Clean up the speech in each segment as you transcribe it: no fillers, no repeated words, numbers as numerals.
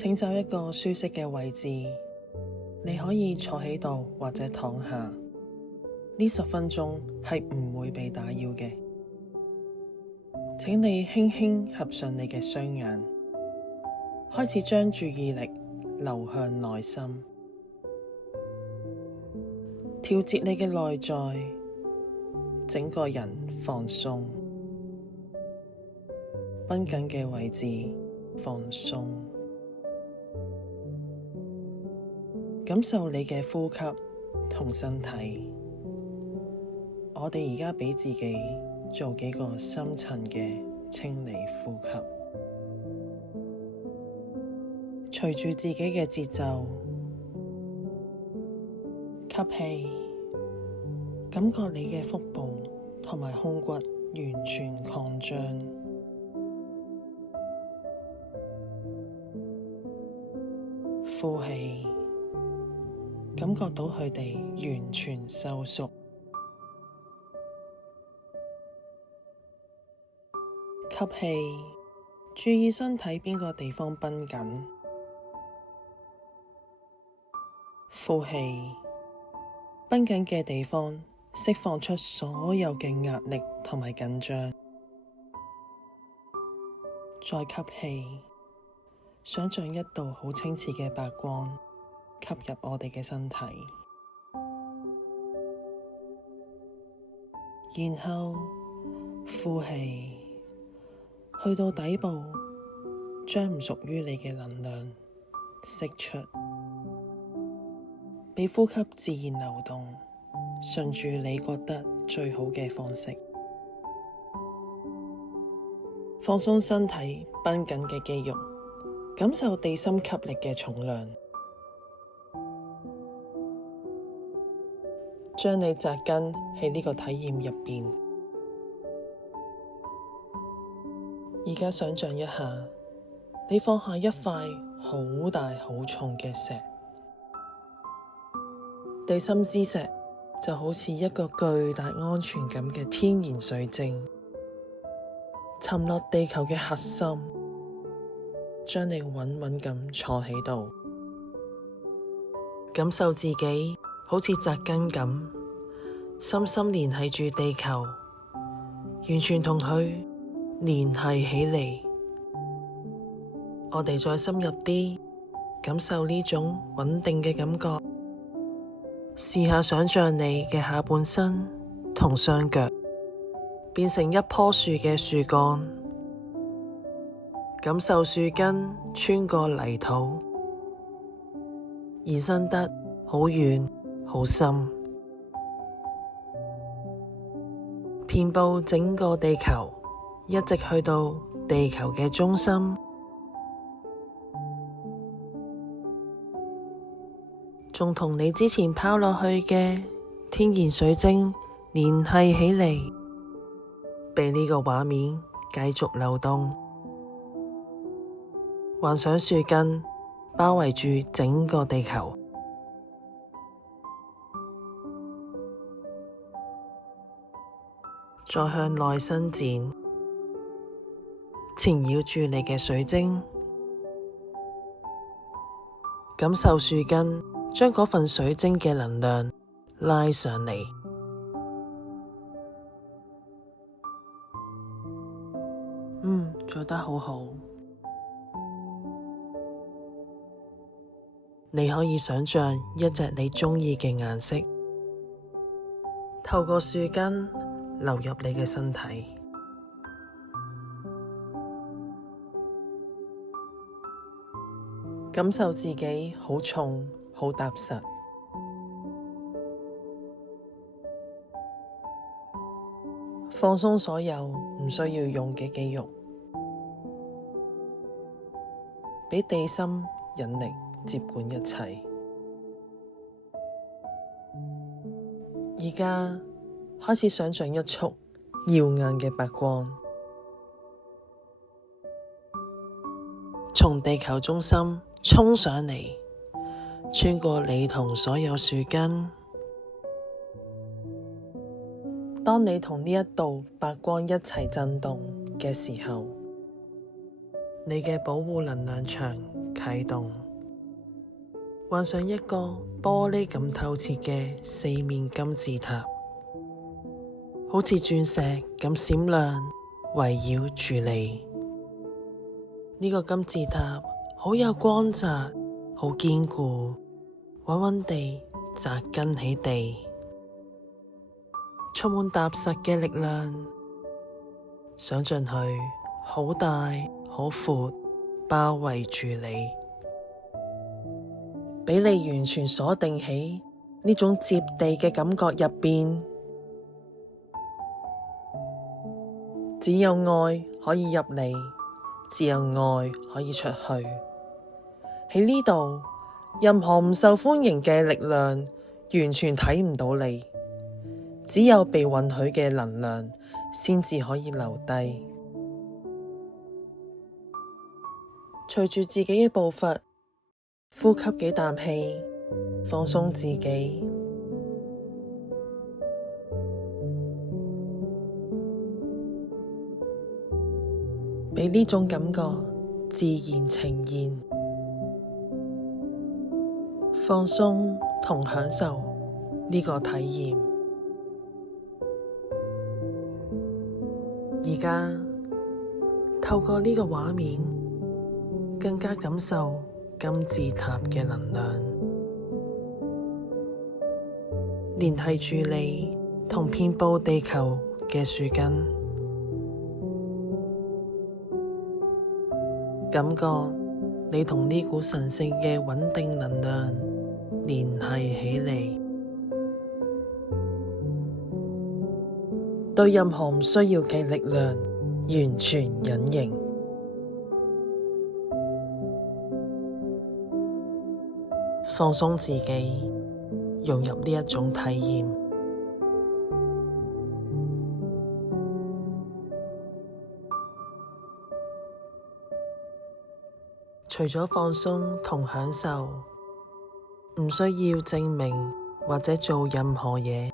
請找一個舒適嘅位置，你可以坐喺度或者躺下。呢10分鐘係唔會被打擾嘅。請你輕輕合上你嘅雙眼，開始將注意力流向內心，調節你嘅內在，整個人放鬆，繃緊嘅位置放鬆，感受你嘅呼吸同身體。我哋而家畀自己做幾個深層嘅清理呼吸，隨住自己嘅節奏，吸氣，感覺你嘅腹部同埋胸骨完全擴張，呼氣，感覺到佢哋完全收縮。吸氣，注意身體邊個地方繃緊。呼氣，繃緊嘅地方釋放出所有嘅壓力同埋緊張。再吸氣，想像一道好清澈嘅白光吸入我哋嘅身體，然後呼氣，去到底部，將唔屬於你嘅能量釋出，俾呼吸自然流動，順住你覺得最好嘅方式，放鬆身體繃緊嘅肌肉，感受地心吸力嘅重量，將你扎根喺呢個體驗入邊。而家想象一下，你放下一塊好大好重嘅石，地心之石就好似一個巨大安全感嘅天然水晶，沉落地球嘅核心，將你穩穩咁坐喺度，感受自己好似扎根咁，深深連繫住地球，完全同佢連繫起嚟。我哋再深入啲，感受呢種穩定嘅感覺。試下想象你嘅下半身同雙腳變成一棵樹嘅樹幹，感受樹根穿過泥土，延伸得好遠好深，遍佈整個地球，一直去到地球嘅中心，仲同你之前拋落去嘅天然水晶連繫起嚟，俾呢個畫面繼續流動，幻想樹根包圍住整個地球，再向內伸展，纏繞住你嘅水晶，感受樹根將嗰份水晶嘅能量拉上嚟。做得好好。你可以想象一隻你鍾意嘅顏色，透過樹根流入你嘅身體。感受自己好重、好踏實，放鬆所有唔需要用嘅肌肉，俾地心引力接管一切。而家開始想象一束耀眼嘅白光，從地球中心衝上嚟，穿過你同所有樹根。當你同呢一道白光一齊震動嘅時候，你嘅保護能量場啟動，幻想一個玻璃咁透徹嘅四面金字塔，好似鑽石咁閃亮，圍繞住你。呢個金字塔好有光澤，好堅固，穩穩地扎根喺地，充滿踏實嘅力量。想象佢好大好闊，包圍住你，俾你完全鎖定喺呢種接地嘅感覺入邊。只有愛可以入嚟，只有愛可以出去。喺呢度，任何唔受歡迎嘅力量完全睇唔到你，只有被允許嘅能量先至可以留低。隨住自己嘅步伐，呼吸幾啖氣，放鬆自己，俾呢種感覺自然呈現，放鬆同享受呢個體驗。而家透過呢個畫面，更加感受金字塔嘅能量，聯繫住你同遍佈地球嘅樹根，感覺你同呢股神聖嘅穩定能量聯繫起嚟，對任何唔需要嘅力量完全隱形。放鬆自己，融入呢一種體驗。除咗放鬆同享受，唔需要證明或者做任何嘢。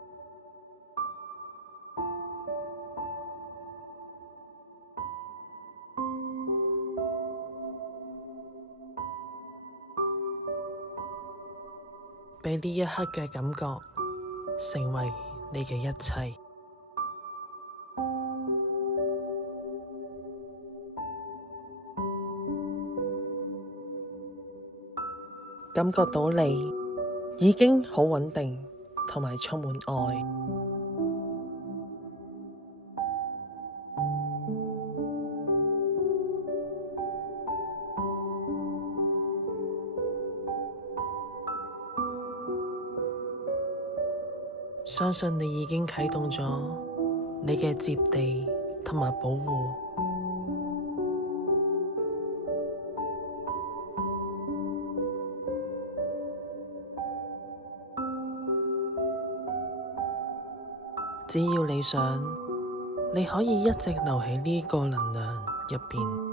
俾呢一刻嘅感覺成為你嘅一切，感覺到你已經好穩定同埋充滿愛。相信你已經啟動咗你嘅接地同埋保護。只要你想，你可以一直留喺呢個能量入邊。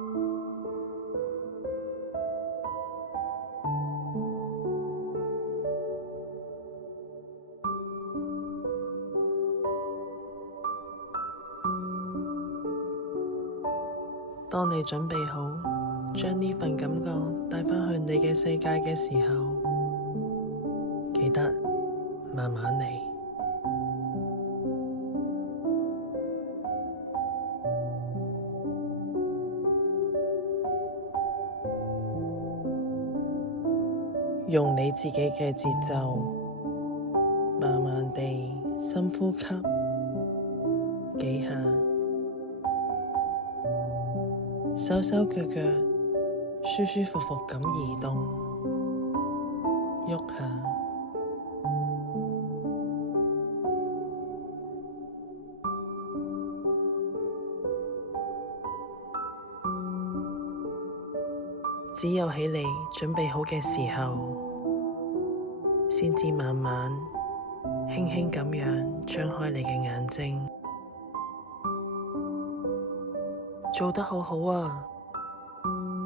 當你準備好將呢份感覺帶返去你嘅世界嘅時候，記得慢慢嚟，用你自己嘅節奏，慢慢地深呼吸幾下，手手腳腳舒舒服服咁移動，喐下，只有喺你準備好嘅時候，先至慢慢輕輕咁樣張開你嘅眼睛。做得好好啊！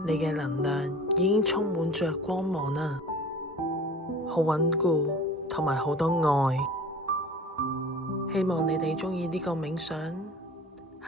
你嘅能量已經充滿着光芒啦，好穩固同埋好多愛。希望你哋鍾意呢個冥想。